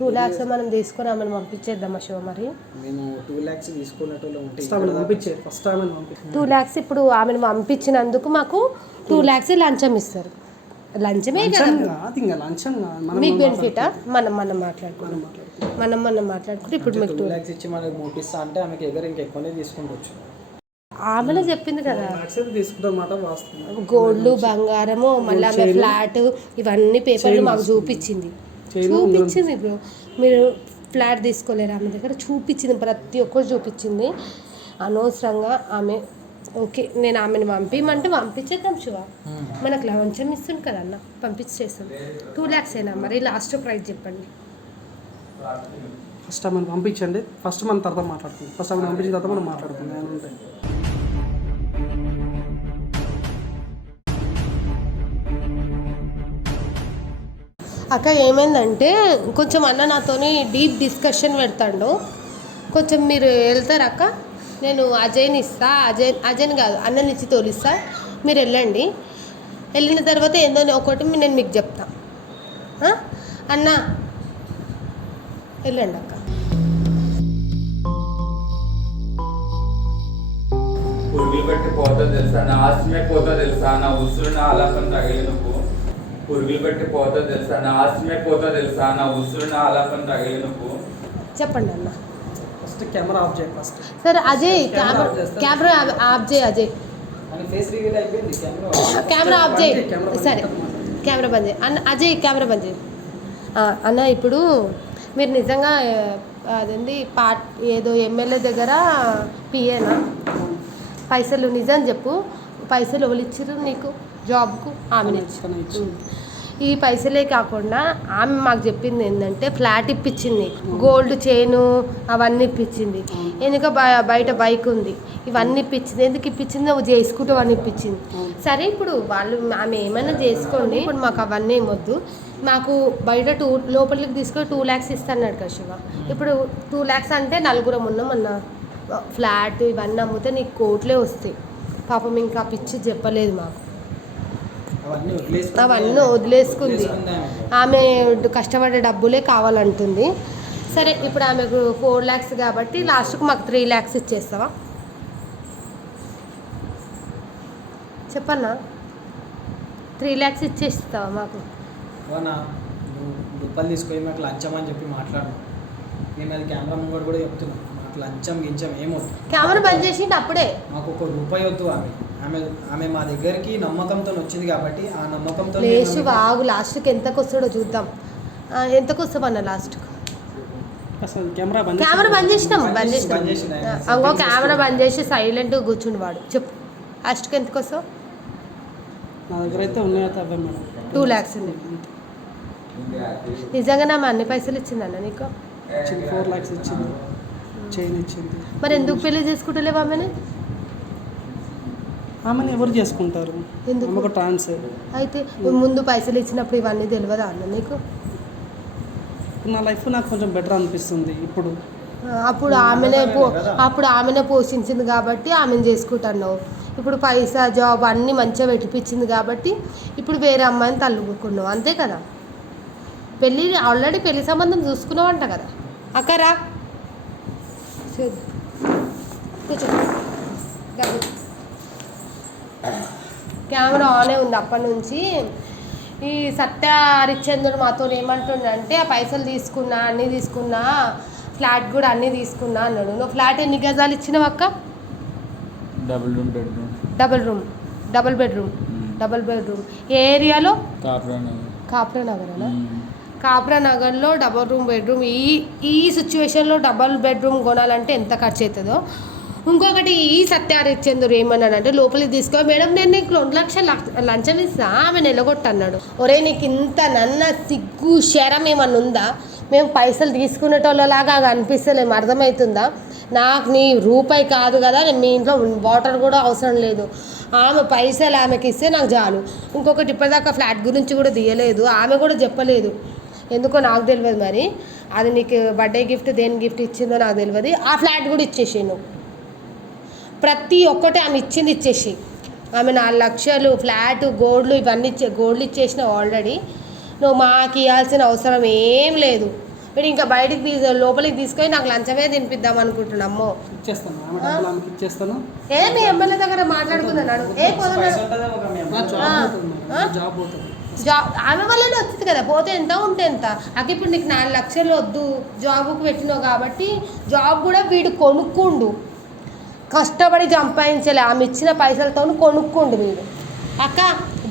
2 lakhs మనం తీసుకొని ఆమెను పంపించేద్దామా శివ? మరి మేము 2 lakhs తీసుకున్నట్టు ఉంటే పంపించే ఫస్ట్ ఆమెను పంపించే 2 lakhs ఇప్పుడు ఆమెను పంపించినందుకు మాకు 2 lakhs లంచం ఇస్తారు. లంచమే కదా మీకు బెనిఫిటా? మనం మాట్లాడుకుంటే ఇప్పుడు మీకు 2 lakhs ఇచ్చి మనకు పంపిస్తా అంటే ఆమెకి ఎగర ఇంకెక్కువనే తీసుకుంటవచ్చు. ఆమెనే చెప్పింది కదా తీసుకుంటామాట వాస్తవం. గోల్డ్ బంగారము మళ్ళీ ఆమె ఫ్లాట్ ఇవన్నీ పేపర్లు మాకు చూపించింది బ్రో. మీరు ఫ్లాట్ తీసుకోలేరు ఆమె దగ్గర చూపించింది, ప్రతి ఒక్కరు చూపించింది. అనవసరంగా ఆమె ఓకే నేను ఆమెను పంపించమంటే పంపించేద్దాం శివ, మనకు లంచం ఇస్తుంది కదా అన్న, పంపించేస్తాం. 2 lakhs అయినా మరి లాస్ట్ ప్రైస్ చెప్పండి. ఫస్ట్ ఆమెను పంపించండి, ఫస్ట్ మనం తర్వాత మాట్లాడుకుందాం. ఫస్ట్ ఆమెను పంపించిన తర్వాత మనం మాట్లాడుకుందాం ఏమైనా ఉంటాయి. అక్క ఏమైందంటే కొంచెం అన్న నాతోని డీప్ డిస్కషన్ పెడతాడు, కొంచెం మీరు వెళ్తారు అక్క, నేను అజయ్ని ఇస్తా, అజయ్ని కాదు అన్నని ఇచ్చి తోలిస్తా, మీరు వెళ్ళండి. వెళ్ళిన తర్వాత ఏందో ఒకటి నేను మీకు చెప్తా. అన్న వెళ్ళండి అక్క. పురుగులు పెట్టి పోతా తెలుసా, నా ఆస్మే పోతా తెలుసా, నా ఉసురు నా ఆలాపన తగిలి నువ్వు. పురుగులు పెట్టి పోతా తెలుసా, నా ఆస్మే పోతా తెలుసా, నా ఉసురు నా ఆలాపన తగిలి నువ్వు. చెప్పండి అన్న. ఫస్ట్ కెమెరా ఆఫ్ చేయి ఫస్ట్. సరే అజయ్ కెమెరా ఆఫ్ చేయి అజయ్, కెమెరా ఆఫ్ చేయి. సరే కెమెరా బంద్ చేయి అన్న. అజయ్ కెమెరా బంద్ చేయి. అన్న ఇప్పుడు మీరు నిజంగా అదేంటి ఏదో ఎమ్మెల్యే దగ్గర పిఏనా? పైసలు నిజం చెప్పు, పైసలు ఎవరు ఇచ్చారు నీకు జాబ్కు? ఆమెనే ఇచ్చి. ఈ పైసలే కాకుండా ఆమె మాకు చెప్పింది ఏంటంటే ఫ్లాట్ ఇప్పించింది, గోల్డ్ చైను అవన్నీ ఇప్పించింది, ఎందుక బయట బైక్ ఉంది, ఇవన్నీ ఇప్పించింది. ఎందుకు ఇప్పించింది? నువ్వు చేసుకుంటావు అని ఇప్పించింది. సరే ఇప్పుడు ఆమె ఏమైనా చేసుకోండి, ఇప్పుడు మాకు అవన్నీ వద్దు, మాకు బయట లోపలికి తీసుకొని 2 lakhs ఇస్తాన్నాడు కదా శివ. ఇప్పుడు 2 lakhs అంటే 4 ఉన్నాం అన్న, ఫ్లాట్ ఇవన్నీ అమ్మితే నీకు కోట్లే వస్తాయి. పాపం ఇంకా పిచ్చి చెప్పలేదు మాకు, అవన్నీ వదిలేసుకుంది. ఆమె కష్టపడే డబ్బులే కావాలంటుంది. సరే ఇప్పుడు ఆమెకు 4 lakhs కాబట్టి లాస్ట్కు మాకు 3 lakhs ఇచ్చేస్తావా? చెప్పన్నా, 3 lakhs ఇచ్చేస్తావా మాకు? రూపాయలు తీసుకొని మాకు లంచం అని చెప్పి మాట్లాడు. నేను అది కెమెరా ముంగడు కూడా చెప్తున్నాను, మాకు లంచం గించం ఏమొద్దు. కెమెరా బంద్ చేసిండు అప్పుడే. మాకు 1 రూపాయి వద్దు. ఆమె మా దగ్గరికి నమ్మకంతో వచ్చింది కాబట్టి ఆ నమ్మకంతో లేచి వాగు, లాస్ట్కి ఎంతకు వస్తాడో చూద్దాం. ఎంతకు వస్తామన్న లాస్ట్కు? కెమెరా బంద్ చేసినాం, ఇంకో కెమెరా బంద్ చేసి సైలెంట్గా కూర్చుండి వాడు. చెప్పు లాస్ట్కి ఎంతకు వస్తావు? నా దగ్గర అయితే ఉన్నాయి 2 lakhs ఉంది. నిజంగా నా అన్ని పైసలు ఇచ్చిందన్న నీకు? 4 lakhs ఇచ్చింది, చైన్ ఇచ్చింది. మరి ఎందుకు పెళ్లి చేసుకుంటలేవు ఆమెని? ఆమెను ఎవరు చేసుకుంటారు? ఎందుకు? ఒక ట్రాన్స్. అయితే ముందు పైసలు ఇచ్చినప్పుడు ఇవన్నీ తెలియదా అన్న నీకు? నా లైఫ్ నాకు కొంచెం బెటర్ అనిపిస్తుంది ఇప్పుడు. అప్పుడు ఆమెనే పోషించింది కాబట్టి ఆమెను చేసుకుంటున్నావు. ఇప్పుడు పైసా జాబ్ అన్నీ మంచిగా పెట్టిపించింది కాబట్టి ఇప్పుడు వేరే అమ్మాయిని తల్లుకున్నావు, అంతే కదా? ఆల్రెడీ పెళ్లి సంబంధం చూసుకున్నావు అంట కదా అక్కరా? కెమెరా ఆనే ఉంది అప్పటి నుంచి. ఈ సత్య హరిశ్చంద్రుడు మాతో ఏమంటుండంటే ఆ పైసలు తీసుకున్నా, అన్నీ తీసుకున్నా, ఫ్లాట్ కూడా అన్నీ తీసుకున్నా అన్నాడు. నువ్వు ఫ్లాట్ ఎన్ని గజాలు ఇచ్చినావు అక్క? Double bedroom. ఏ ఏరియాలో? కాప్రా నగర్ అనా? కాప్రా నగర్లో డబుల్ బెడ్రూమ్. ఈ సిచ్యువేషన్లో డబుల్ బెడ్రూమ్ కొనాలంటే ఎంత ఖర్చు అవుతుందో. ఇంకొకటి ఈ సత్యారిచంద్రుడు ఏమన్నాడంటే లోపలికి తీసుకో మేడం, నేను నీకు 2 లక్షలు లంచం ఇస్తా, ఆమె నిలగొట్టన్నాడు. ఒరే నీకు ఇంత నన్న సిగ్గు శరం ఏమన్నా ఉందా? మేము పైసలు తీసుకునేటోళ్ళలాగా అనిపిస్తలేము, అర్థమవుతుందా? నాకు నీ రూపాయి కాదు కదా, మీ ఇంట్లో వాటర్ కూడా అవసరం లేదు. ఆమె పైసలు ఆమెకి ఇస్తే నాకు చాలు. ఇంకొకటి ఇప్పటిదాకా ఫ్లాట్ గురించి కూడా తీయలేదు, ఆమె కూడా చెప్పలేదు, ఎందుకో నాకు తెలియదు. మరి అది నీకు బర్త్డే గిఫ్ట్ దేని గిఫ్ట్ ఇచ్చిందో నాకు తెలియదు. ఆ ఫ్లాట్ కూడా ఇచ్చేసి నువ్వు ప్రతి ఒక్కటి ఆమె ఇచ్చేసి ఆమె 4 లక్షలు ఫ్లాట్ గోల్డ్లు ఇవన్నీ గోల్డ్లు ఇచ్చేసినావు ఆల్రెడీ. నువ్వు మాకు ఇవ్వాల్సిన అవసరం ఏం లేదు. మీరు ఇంకా బయటికి లోపలికి తీసుకొని నాకు లంచమే తినిపిద్దాం అనుకుంటున్నాము. ఇచ్చేస్తాను. ఏ మీ ఎమ్మెల్యే దగ్గర మాట్లాడుకున్నాడు. ఆమె వల్లనే వచ్చింది కదా, పోతే ఎంత ఉంటే ఎంత. అక్కడ ఇప్పుడు నీకు 4 లక్షలు వద్దు, జాబ్కు పెట్టినావు కాబట్టి జాబ్ కూడా వీడు కొనుక్కుండు, కష్టపడి సంపాదించలే, ఆమె ఇచ్చిన పైసలతో కొనుక్కుండు వీడు. అక్క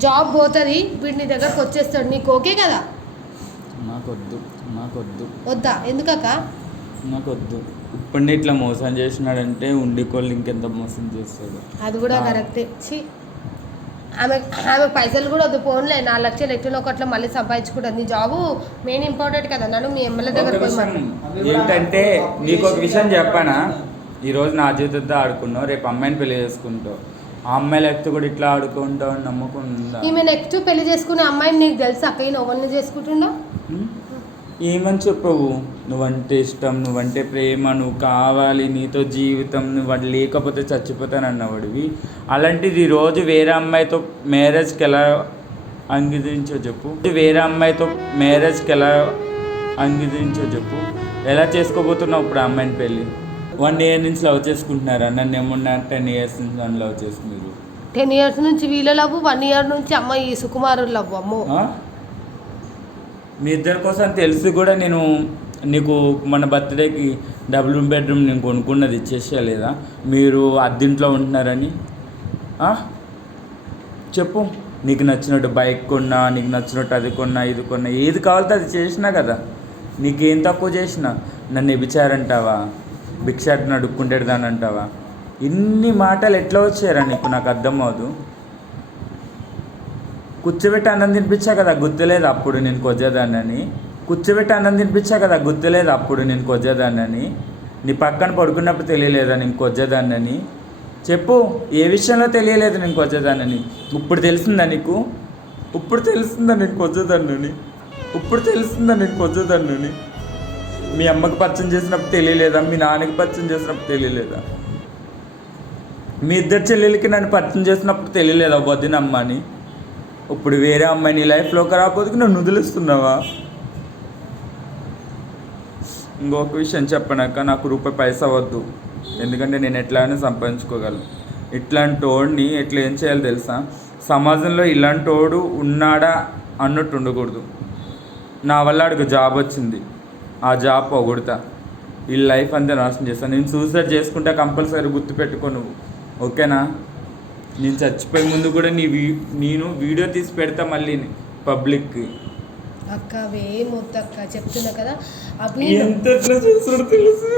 జాబ్ పోతుంది, వీడు నీ దగ్గరకు వచ్చేస్తాడు, నీకు ఓకే కదా? నాకు వద్దు, నాకు వద్దు. వద్దా? ఎందుకక్క? నాకు వద్దు. ఇప్పుడు ఇట్లా మోసం చేసినాడంటే ఉండికోళ్ళు ఇంకెంత మోసం చేస్తాడు. అది కూడా కరెక్టే. ఆమె పైసలు కూడా వద్దు, పోన్లే 4 లక్షలు ఎట్లా ఒకట్లా మళ్ళీ సంపాదించుకుంటుంది. నీ జాబు మెయిన్ ఇంపార్టెంట్ కదా. నన్ను మీ ఎమ్మెల్యే దగ్గర పోయి ఏంటంటే నీకు ఒక విషయం చెప్పానా, ఈరోజు నా జీవితంతో ఆడుకున్నావు, రేపు అమ్మాయిని పెళ్లి చేసుకుంటావు. ఆ అమ్మాయి లేకపోతే కూడా ఇట్లా ఆడుకుంటావు అని నమ్మకుండా. ఈమె నెక్స్ట్ పెళ్లి చేసుకునే అమ్మాయిని నీకు తెలుసా అక్క? ఈయన ఎవరిని చేసుకుంటుండో? ఏమని చెప్పవు? నువ్వంటే ఇష్టం, నువ్వంటే ప్రేమ, నువ్వు కావాలి, నీతో జీవితం, నువ్వు వాడు లేకపోతే చచ్చిపోతానన్నవాడివి. అలాంటిది ఈరోజు వేరే అమ్మాయితో మ్యారేజ్కి ఎలా అంగీకరించో చెప్పు. వేరే అమ్మాయితో మ్యారేజ్కి ఎలా అంగీకరించో చెప్పు. ఎలా చేసుకోబోతున్నావు ఇప్పుడు ఆ అమ్మాయిని పెళ్ళి? 1 year నుంచి లవ్ చేసుకుంటున్నారా? నన్ను ఏమన్నా 10 years నుంచి నన్ను లవ్ చేసుకున్నారు. 10 years నుంచి వీళ్ళ లవ్, 1 year నుంచి అమ్మాయి సుకుమారు లవ్. అమ్మో, మీ ఇద్దరి కోసం తెలిసి కూడా నేను నీకు మన బర్త్డేకి డబుల్ బెడ్రూమ్ నేను కొనుక్కున్నది ఇచ్చేసేయలేదా? మీరు అద్దెంట్లో ఉంటున్నారని చెప్పు. నీకు నచ్చినట్టు బైక్ కొన్నా, నీకు నచ్చినట్టు అది కొన్నా, ఇది కొన్నా, ఏది కావాలితే అది చేసినా కదా. నీకేం తక్కువ చేసినా? నన్ను ఎబిచారంటావా? భిక్షాటను అడుక్కుంటాడు దాని అంటావా? ఇన్ని మాటలు ఎట్లా వచ్చారా నీకు? నాకు అర్థం అవ్వదు. కూర్చోబెట్టి అన్నం తినిపించా కదా, గుర్తులేదు అప్పుడు నేను కొజ్జేదాన్నని. కూర్చోబెట్టి అన్నం తినిపించా కదా, గుర్తులేదు అప్పుడు నేను కొజ్జేదాన్నని. నీ పక్కన పడుకున్నప్పుడు తెలియలేదా నేను కొజ్జేదాన్నని? చెప్పు, ఏ విషయంలో తెలియలేదు నేను కొజ్జేదాన్నని? ఇప్పుడు తెలిసిందా నీకు? ఇప్పుడు తెలిసిందా నేను కొజ్జేదాన్నని? ఇప్పుడు తెలిసిందా నేను కొజ్జేదాన్నని? మీ అమ్మకి పరిచయం చేసినప్పుడు తెలియలేదా? మీ నాన్నకి పరిచయం చేసినప్పుడు తెలియలేదా? మీ ఇద్దరు చెల్లెలకి నన్ను పరిచయం చేసినప్పుడు తెలియలేదా వదినమ్మ అని? ఇప్పుడు వేరే అమ్మాయి నీ లైఫ్లోకి రాకపోతే నన్ను వదిలేస్తున్నావా? ఇంకొక విషయం చెప్పనాక, నాకు రూపాయి పైసా వద్దు. ఎందుకంటే నేను ఎట్లానే సంపాదించుకోగలను. ఇట్లాంటి వాడిని ఎట్లా ఏం చేయాలి తెలుసా? సమాజంలో ఇలాంటి వాడు ఉన్నాడా అన్నట్టు ఉండకూడదు. నా వల్ల ఆడికి జాబ్ వచ్చింది, ఆ జాబ్ పోగొడతా, ఈ లైఫ్ అంతా నాశనం చేస్తాను. నేను సూసైడ్ చేసుకుంటా, కంపల్సరీ గుర్తుపెట్టుకో నువ్వు, ఓకేనా? నేను చచ్చిపోయే ముందు కూడా నేను వీడియో తీసి పెడతా మళ్ళీ పబ్లిక్కి. అక్క వేమొద్దు అక్క, చెప్తున్నా కదా. ఎంత చేస్తాడో తెలుసు.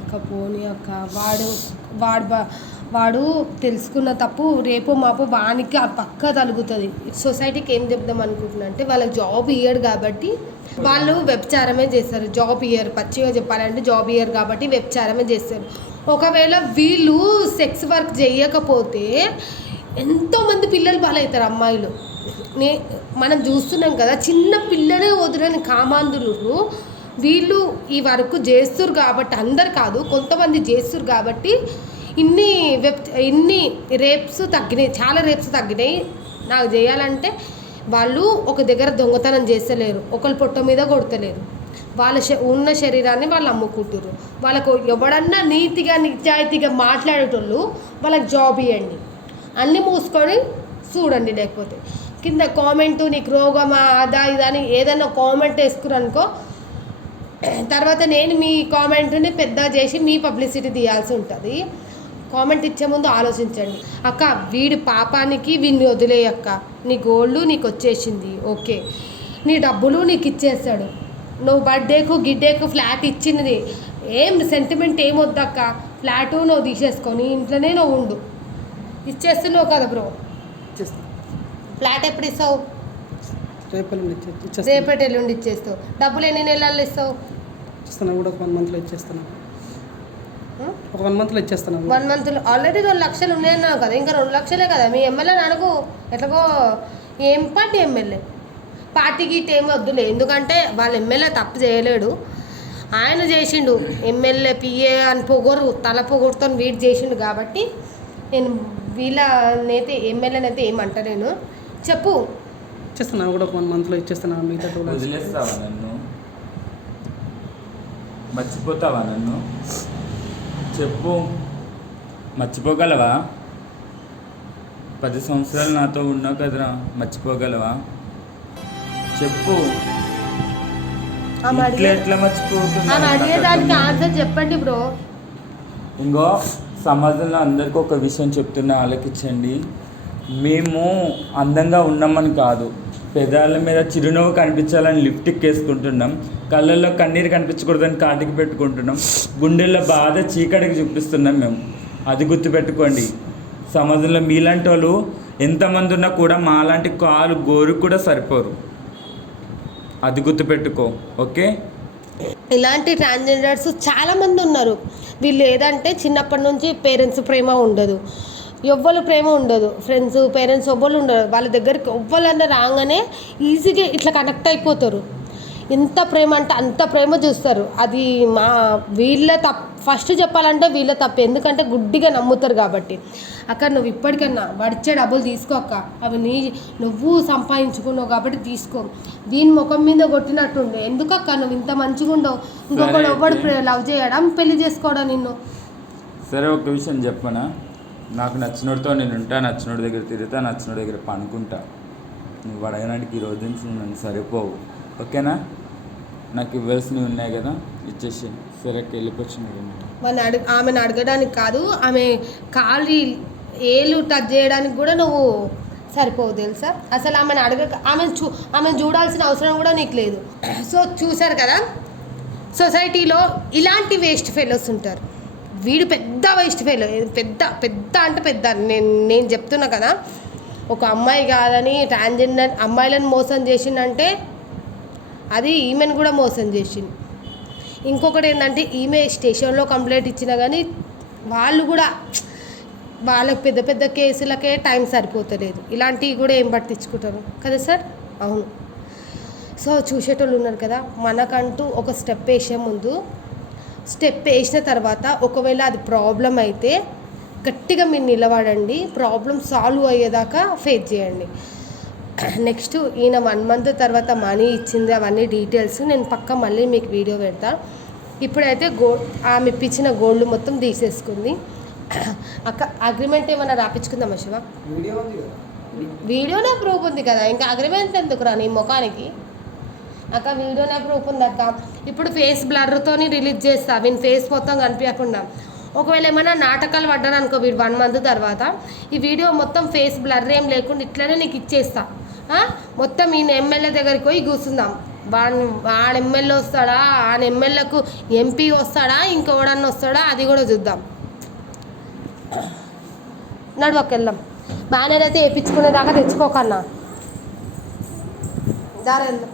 అక్క పోనీ అక్క, వాడు తెలుసుకున్న తప్పు రేపు మాపు వానికి ఆ పక్క తలుగుతుంది. సొసైటీకి ఏం చెప్దాం అనుకుంటున్నా అంటే, వాళ్ళకి జాబ్ ఇయ్యడు కాబట్టి వాళ్ళు వ్యభిచారమే చేస్తారు. జాబ్ ఇయ్యరు, పచ్చిగా చెప్పాలంటే జాబ్ ఇయ్యరు కాబట్టి వ్యభిచారమే చేస్తారు. ఒకవేళ వీళ్ళు సెక్స్ వర్క్ చేయకపోతే ఎంతోమంది పిల్లలు బాలవుతారు అమ్మాయిలు. మనం చూస్తున్నాం కదా, చిన్న పిల్లలే వదిలేని కామాంధులు వీళ్ళు ఈ వర్క్ చేస్తురు కాబట్టి, అందరు కాదు కొంతమంది చేస్తురు కాబట్టి ఇన్ని రేప్స్ తగ్గినాయి, చాలా రేప్స్ తగ్గినాయి. నాకు చేయాలంటే వాళ్ళు ఒక దగ్గర దొంగతనం చేస్తలేరు, ఒకరి పొట్ట మీద కొడతలేరు, వాళ్ళ ఉన్న శరీరాన్ని వాళ్ళు అమ్ముకుంటారు. వాళ్ళకు ఎవడన్నా నీతిగా నిజాయితీగా మాట్లాడేటోళ్ళు వాళ్ళకి జాబ్ ఇవ్వండి, అన్నీ మూసుకొని చూడండి. లేకపోతే కింద కామెంట్ నీకు రోగమా అదా ఇదా అని ఏదైనా కామెంట్ వేసుకురనుకో, తర్వాత నేను మీ కామెంట్ని పెద్ద చేసి మీ పబ్లిసిటీ తీయాల్సి ఉంటుంది. కామెంట్ ఇచ్చే ముందు ఆలోచించండి. అక్క వీడి పాపానికి వీడిని వదిలేయక్క, నీ గోల్డ్ నీకు వచ్చేసింది ఓకే, నీ డబ్బులు నీకు ఇచ్చేస్తాడు. నువ్వు బర్త్డేకు గిడ్డేకు ఫ్లాట్ ఇచ్చినది ఏం సెంటిమెంట్ ఏం వద్దక్క, ఫ్లాటు నువ్వు తీసేసుకొని ఇంట్లోనే నువ్వు ఉండు. ఇచ్చేస్తున్నావు కదా బ్రో, ఫ్లాట్ ఎప్పుడు ఇస్తావు? రేపటి ఎల్లుండి ఇచ్చేస్తావు. డబ్బులు ఎన్ని నెలల్లో ఇస్తావు? కూడా 1 monthలో ఇచ్చేస్తాను. 1 monthలో ఇచ్చేస్తాను. 1 monthలో ఆల్రెడీ 2 లక్షలు ఉన్నాయన్నావు కదా, ఇంకా 2 లక్షలే కదా. మీ ఎమ్మెల్యేని అడుగు, ఎట్లాగో ఏం పార్టీ ఎమ్మెల్యే, పార్టీకి ఏం వద్దులే. ఎందుకంటే వాళ్ళ ఎమ్మెల్యే తప్పు చేయలేడు, ఆయన చేసిండు. ఎమ్మెల్యే పిఏ అని పొగరు, తల పొగరుతో వీడు చేసిండు కాబట్టి నేను వీళ్ళనైతే ఎమ్మెల్యేనైతే ఏమంటలేను. చెప్పు. ఇచ్చేస్తాను కూడా 1 monthలో ఇచ్చేస్తాను. మిగతా 2 lakhs వదిలేస్తావా నన్ను? మర్చిపోతావా నన్ను? చెప్పు, మర్చిపోగలవా? 10 సంవత్సరాలు నాతో ఉన్నావు కదరా, మర్చిపోగలవా? చెప్పు. ఆమె ఇట్లా అడిగే ఎట్లా మర్చిపోతున్నా ఆమె అడిగేదానికి ఆన్సర్ చెప్పండి బ్రో. ఇంకో సమాజంలో అందరికీ ఒక విషయం చెప్తున్నా, ఆలకించండి. మేము అందంగా ఉన్నామని కాదు, పెదాల మీద చిరునవ్వు కనిపించాలని లిప్టిక్ వేసుకుంటున్నాం, కళ్ళల్లో కన్నీరు కనిపించకూడదని కాటికి పెట్టుకుంటున్నాం, గుండెల్లో బాధ చీకటికి చూపిస్తున్నాం మేము. అది గుర్తుపెట్టుకోండి. సమాజంలో మీలాంటి వాళ్ళు ఎంతమంది ఉన్నా కూడా మాలాంటి కాలు గోరు కూడా సరిపోరు. అది గుర్తుపెట్టుకో, ఓకే? ఇలాంటి ట్రాన్స్జెండర్స్ చాలామంది ఉన్నారు. వీళ్ళు ఏదంటే చిన్నప్పటి నుంచి పేరెంట్స్ ప్రేమ ఉండదు, ఎవ్వరు ప్రేమ ఉండదు, ఫ్రెండ్స్ పేరెంట్స్ ఎవ్వరు ఉండరు. వాళ్ళ దగ్గరికి ఎవ్వరన్నా రాగానే ఈజీగా ఇట్లా కనెక్ట్ అయిపోతారు. ఎంత ప్రేమ అంటే అంత ప్రేమ చూస్తారు. అది వీళ్ళ ఫస్ట్ చెప్పాలంటే వీళ్ళ తప్పు. ఎందుకంటే గుడ్డిగా నమ్ముతారు కాబట్టి. అక్క నువ్వు ఇప్పటికన్నా వాడిచ్చే డబ్బులు తీసుకో అక్క, అవి నువ్వు సంపాదించుకున్నావు కాబట్టి తీసుకో. దీని ముఖం మీద కొట్టినట్టుండే, ఎందుకక్క నువ్వు ఇంత మంచిగా ఉండవు, ఇంకొకడు ఎవ్వడు లవ్ చేయడం పెళ్లి చేసుకోవడం నిన్ను. సరే ఒక విషయం చెప్పనా, నాకు నచ్చినోడితో నేను ఉంటా, నచ్చినోడి దగ్గర తిరుగుతా, నచ్చినోడి దగ్గర పనుకుంటా. నువ్వు అడగడానికి ఈ రోజు నుంచి నువ్వు నన్ను సరిపోవు, ఓకేనా? నాకు ఇవ్వాల్సినవి ఉన్నాయి కదా, ఇచ్చేసి సరే వెళ్ళిపోవచ్చు. ఆమెను అడగడానికి కాదు, ఆమె ఖాళీ ఏళ్ళు టచ్ చేయడానికి కూడా నువ్వు సరిపోవు తెలుసా. అసలు ఆమెను ఆమెను చూడాల్సిన అవసరం కూడా నీకు లేదు. సో చూసారు కదా, సొసైటీలో ఇలాంటి వేస్ట్ ఫెలోస్ ఉంటారు. వీడు పెద్ద వేస్ట్ ఫెలో, పెద్ద పెద్ద అంటే పెద్ద. నేను చెప్తున్నా కదా, ఒక అమ్మాయి కాదని ట్రాన్స్జెండర్ అమ్మాయిలను మోసం చేసిందంటే అది ఈమెను కూడా మోసం చేసింది. ఇంకొకటి ఏంటంటే ఈమె స్టేషన్లో కంప్లైంట్ ఇచ్చినా కానీ వాళ్ళు కూడా వాళ్ళకి పెద్ద పెద్ద కేసులకే టైం సరిపోతలేదు. ఇలాంటివి కూడా ఏం పట్టించుకుంటారు కదా సార్? అవును. సో చూసేటోళ్ళు ఉన్నారు కదా, మనకంటూ ఒక స్టెప్ వేసే ముందు, స్టెప్ వేసిన తర్వాత ఒకవేళ అది ప్రాబ్లం అయితే గట్టిగా మీరు నిలబడండి, ప్రాబ్లం సాల్వ్ అయ్యేదాకా ఫేస్ చేయండి. నెక్స్ట్ ఈయన 1 month తర్వాత మనీ ఇచ్చింది అవన్నీ డీటెయిల్స్ నేను పక్క మళ్ళీ మీకు వీడియో పెడతా. ఇప్పుడైతే ఆమె ఇప్పించిన గోల్డ్ మొత్తం తీసేసుకుంది. అక్క అగ్రిమెంట్ ఏమైనా రాపించుకుందామా శివ? వీడియోనే ప్రూఫ్ ఉంది కదా, ఇంకా అగ్రిమెంట్ ఎందుకు రా నీ ముఖానికి? అక్క వీడియోనే ప్రూఫ్ ఉంది అక్క. ఇప్పుడు ఫేస్ బ్లర్తోని రిలీజ్ చేస్తా, వీని ఫేస్ మొత్తం కనిపించకుండా. ఒకవేళ ఏమైనా నాటకాలు పడ్డాను అనుకో వీడు 1 month తర్వాత, ఈ వీడియో మొత్తం ఫేస్ బ్లర్ ఏం లేకుండా ఇట్లనే నీకు ఇచ్చేస్తా. మొత్తం ఈయన ఎమ్మెల్యే దగ్గరికి పోయి కూర్చుందాం. వాడు ఎమ్మెల్యే వస్తాడా, ఆయన ఎమ్మెల్యేకు ఎంపీ వస్తాడా, ఇంకెవడన్నా వస్తాడా, అది కూడా చూద్దాం. నడువకి వెళ్దాం. బ్యానర్ అయితే వేయించుకునేదాకా తెచ్చుకోకన్నా దారి వెళ్దాం.